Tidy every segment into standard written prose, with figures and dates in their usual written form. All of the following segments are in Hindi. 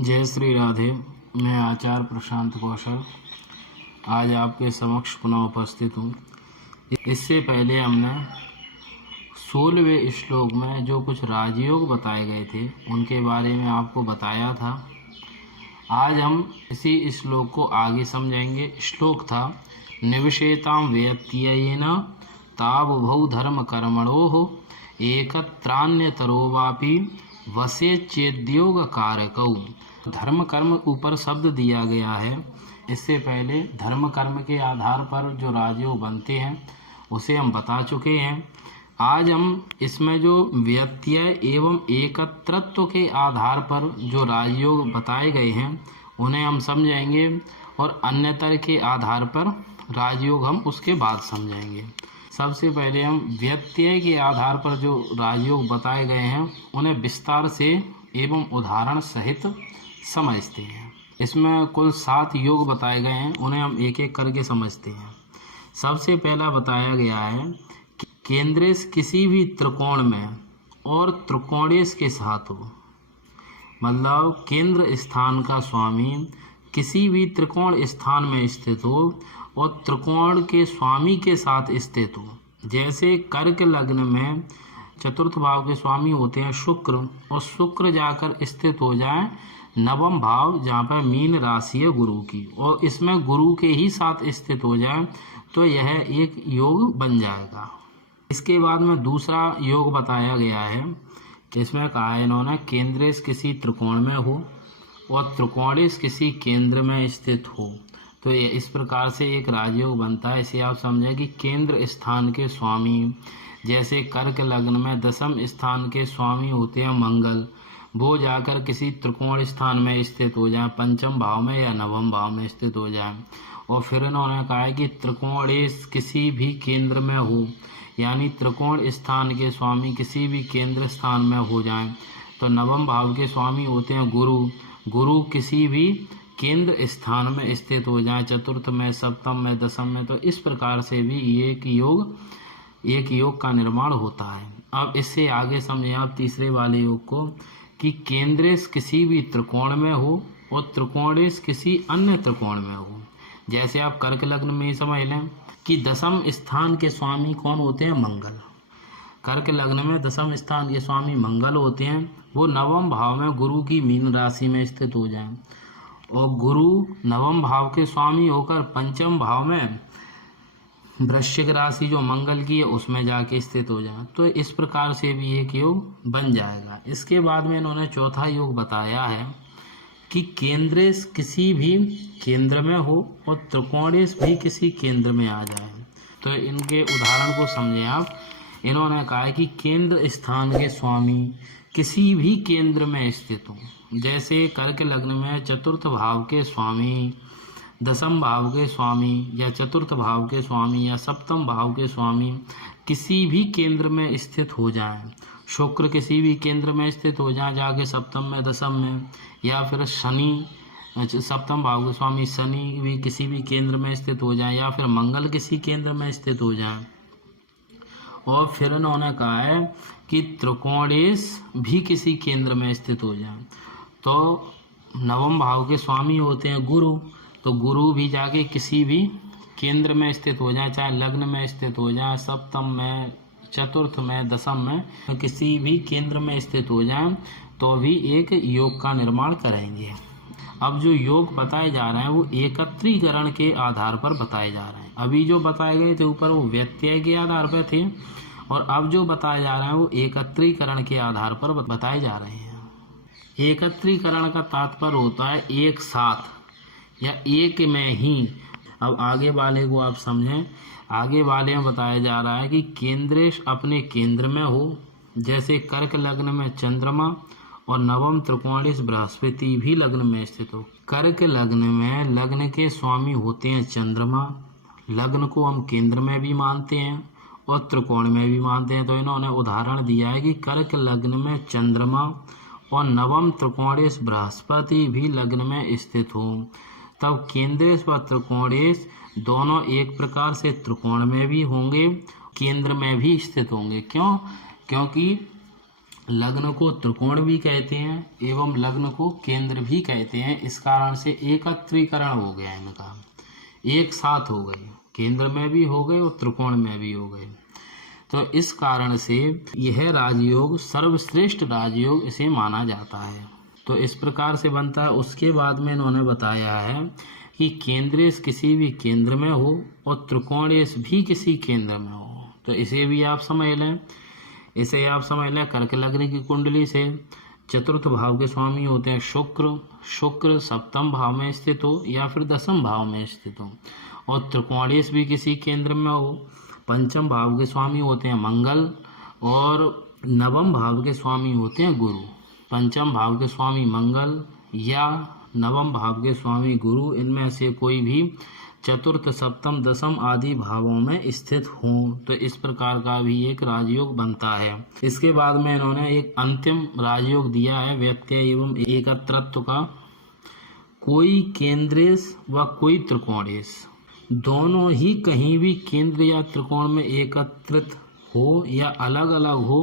जय श्री राधे। मैं आचार्य प्रशांत कौशल आज आपके समक्ष पुनः उपस्थित हूँ। इससे पहले हमने 16वें श्लोक में जो कुछ राजयोग बताए गए थे उनके बारे में आपको बताया था। आज हम इसी श्लोक को आगे समझेंगे। श्लोक था निविशेतां व्यत्ययेन तावुभौ धर्म कर्मणोः एकत्रान्यतरो वापि वसे चेद्योग कारकौ। धर्म कर्म ऊपर शब्द दिया गया है। इससे पहले धर्म कर्म के आधार पर जो राजयोग बनते हैं उसे हम बता चुके हैं। आज हम इसमें जो व्यत्यय एवं एकत्रत्व के आधार पर जो राजयोग बताए गए हैं उन्हें हम समझेंगे और अन्यतर के आधार पर राजयोग हम उसके बाद समझेंगे। सबसे पहले हम व्यत्यय के आधार पर जो राजयोग बताए गए हैं उन्हें विस्तार से एवं उदाहरण सहित समझते हैं। इसमें कुल 7 योग बताए गए हैं, उन्हें हम एक एक करके समझते हैं। सबसे पहला बताया गया है कि केंद्रेश किसी भी त्रिकोण में और त्रिकोणेश के साथ हो, मतलब केंद्र स्थान का स्वामी किसी भी त्रिकोण स्थान में स्थित हो और त्रिकोण के स्वामी के साथ स्थित हो। जैसे कर्क लग्न में चतुर्थ भाव के स्वामी होते हैं शुक्र, और शुक्र जाकर स्थित हो जाए नवम भाव जहाँ पर मीन राशि है गुरु की, और इसमें गुरु के ही साथ स्थित हो जाए तो यह एक योग बन जाएगा। इसके बाद में दूसरा योग बताया गया है। इसमें कहा है इन्होंने केंद्रेश किसी त्रिकोण में हो और त्रिकोणेश किसी केंद्र में स्थित हो, तो ये इस प्रकार से एक राजयोग बनता है। इसे आप समझें कि केंद्र स्थान के स्वामी, जैसे कर्क लग्न में दशम स्थान के स्वामी होते हैं मंगल, वो जाकर किसी त्रिकोण स्थान में स्थित हो जाए, पंचम भाव में या नवम भाव में स्थित हो जाए। और फिर इन्होंने कहा है कि त्रिकोणेश किसी भी केंद्र में हो, यानी त्रिकोण स्थान के स्वामी किसी भी केंद्र स्थान में हो जाए तो नवम भाव के स्वामी होते हैं गुरु, गुरु किसी भी केंद्र स्थान में स्थित हो जाए, चतुर्थ में, सप्तम में, दशम में, तो इस प्रकार से भी एक योग का निर्माण होता है। अब इससे आगे समझें आप तीसरे वाले योग को कि केंद्रेश किसी भी त्रिकोण में हो और त्रिकोणेश किसी अन्य त्रिकोण में हो। जैसे आप कर्क लग्न में ही समझ लें कि दशम स्थान के स्वामी कौन होते हैं? मंगल। कर्क लग्न में दशम स्थान के स्वामी मंगल होते हैं, वो नवम भाव में गुरु की मीन राशि में स्थित हो जाएं, और गुरु नवम भाव के स्वामी होकर पंचम भाव में वृश्चिक राशि जो मंगल की है उसमें जाके स्थित हो जाए, तो इस प्रकार से भी एक योग बन जाएगा। इसके बाद में इन्होंने चौथा योग बताया है कि केंद्रेश किसी भी केंद्र में हो और त्रिकोणेश भी किसी केंद्र में आ जाए। तो इनके उदाहरण को समझें आप। इन्होंने कहा है कि केंद्र स्थान के स्वामी किसी भी केंद्र में स्थित हो, जैसे कर्क लग्न में चतुर्थ भाव के स्वामी, दशम भाव के स्वामी या चतुर्थ भाव के स्वामी या सप्तम भाव के स्वामी किसी भी केंद्र में स्थित हो जाएं। शुक्र किसी भी केंद्र में स्थित हो जाए जाके सप्तम में, दशम में, या फिर शनि सप्तम भाव के स्वामी शनि भी किसी भी केंद्र में स्थित हो जाए, या फिर मंगल किसी केंद्र में स्थित हो जाए। और फिर उन्होंने कहा है कि त्रिकोणेश भी किसी केंद्र में स्थित हो जाए। तो नवम भाव के स्वामी होते हैं गुरु, तो गुरु भी जाके किसी भी केंद्र में स्थित हो जाए, चाहे लग्न में स्थित हो जाए, सप्तम में, चतुर्थ में, दशम में, किसी भी केंद्र में स्थित हो जाए तो भी एक योग का निर्माण करेंगे। अब जो योग बताए जा रहे हैं वो एकत्रीकरण के आधार पर बताए जा रहे हैं। अभी जो बताए गए थे ऊपर वो व्यत्यय के आधार पर थे, और अब जो बताए जा रहे हैं वो एकत्रीकरण के आधार पर बताए जा रहे हैं। एकत्रीकरण का तात्पर्य होता है एक साथ या एक में ही। अब आगे वाले को आप समझें। आगे वाले में बताया जा रहा है कि केंद्रेश अपने केंद्र में हो, जैसे कर्क लग्न में चंद्रमा और नवम त्रिकोणेश बृहस्पति भी लग्न में स्थित हो। कर्क लग्न में लग्न के स्वामी होते हैं चंद्रमा, लग्न को हम केंद्र में भी मानते हैं और त्रिकोण में भी मानते हैं। तो इन्होंने उदाहरण दिया है कि कर्क लग्न में चंद्रमा और नवम त्रिकोणेश बृहस्पति भी लग्न में स्थित हो, तब केंद्रेश व त्रिकोणेश दोनों एक प्रकार से त्रिकोण में भी होंगे, केंद्र में भी स्थित होंगे। क्यों? क्योंकि लग्न को त्रिकोण भी कहते हैं एवं लग्न को केंद्र भी कहते हैं। इस कारण से एकत्रीकरण हो गया इनका, एक साथ हो गए, केंद्र में भी हो गए और त्रिकोण में भी हो गए। तो इस कारण से यह राजयोग सर्वश्रेष्ठ राजयोग इसे माना जाता है। तो इस प्रकार से बनता है। उसके बाद में इन्होंने बताया है कि केंद्रेश किसी भी केंद्र में हो और त्रिकोणेश भी किसी केंद्र में हो। तो इसे भी आप समझ लें। इसे आप समझ लें, कर्क लग्न की कुंडली से चतुर्थ भाव के स्वामी होते हैं शुक्र। शुक्र सप्तम भाव में स्थित हो या फिर दसम भाव में स्थित हो, और त्रिकोणेश भी किसी केंद्र में हो। पंचम भाव के स्वामी होते हैं मंगल और नवम भाव के स्वामी होते हैं गुरु। पंचम भाव के स्वामी मंगल या नवम भाव के स्वामी गुरु, इनमें से कोई भी चतुर्थ सप्तम दसम आदि भावों में स्थित हों। तो इस प्रकार का भी एक राजयोग बनता है। इसके बाद में इन्होंने एक अंतिम राजयोग दिया है व्यत्यय एवं एकत्रत्व का। कोई केंद्रेश व कोई त्रिकोणेश दोनों ही कहीं भी केंद्र या त्रिकोण में एकत्रित हो या अलग अलग हो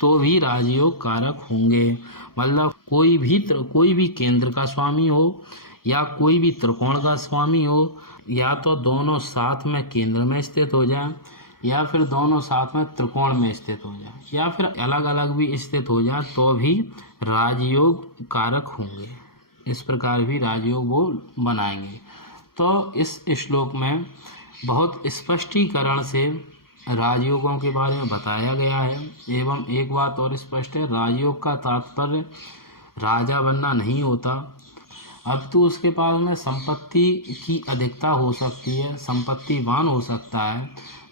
तो भी राजयोग कारक होंगे। मतलब कोई भी केंद्र का स्वामी हो या कोई भी त्रिकोण का स्वामी हो, या तो दोनों साथ में केंद्र में स्थित हो जाए या फिर दोनों साथ में त्रिकोण में स्थित हो जाए या फिर अलग अलग भी स्थित हो जाए, तो भी राजयोग कारक होंगे। इस प्रकार भी राजयोग वो बनाएंगे। तो इस श्लोक में बहुत स्पष्टीकरण से राजयोगों के बारे में बताया गया है। एवं एक बात और स्पष्ट है, राजयोग का तात्पर्य राजा बनना नहीं होता। अब तो उसके पास में संपत्ति की अधिकता हो सकती है, संपत्तिवान हो सकता है,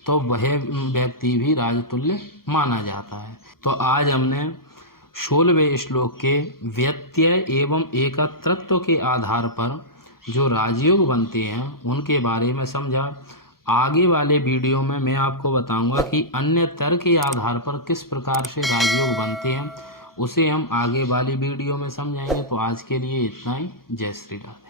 तो वह व्यक्ति भी राजतुल्य माना जाता है। तो आज हमने 16वें श्लोक के व्यत्यय एवं एकत्रत्व के आधार पर जो राजयोग बनते हैं उनके बारे में समझा। आगे वाले वीडियो में मैं आपको बताऊंगा कि अन्य तर्क के आधार पर किस प्रकार से राजयोग बनते हैं, उसे हम आगे वाली वीडियो में समझाएंगे। तो आज के लिए इतना ही। जय श्री राम।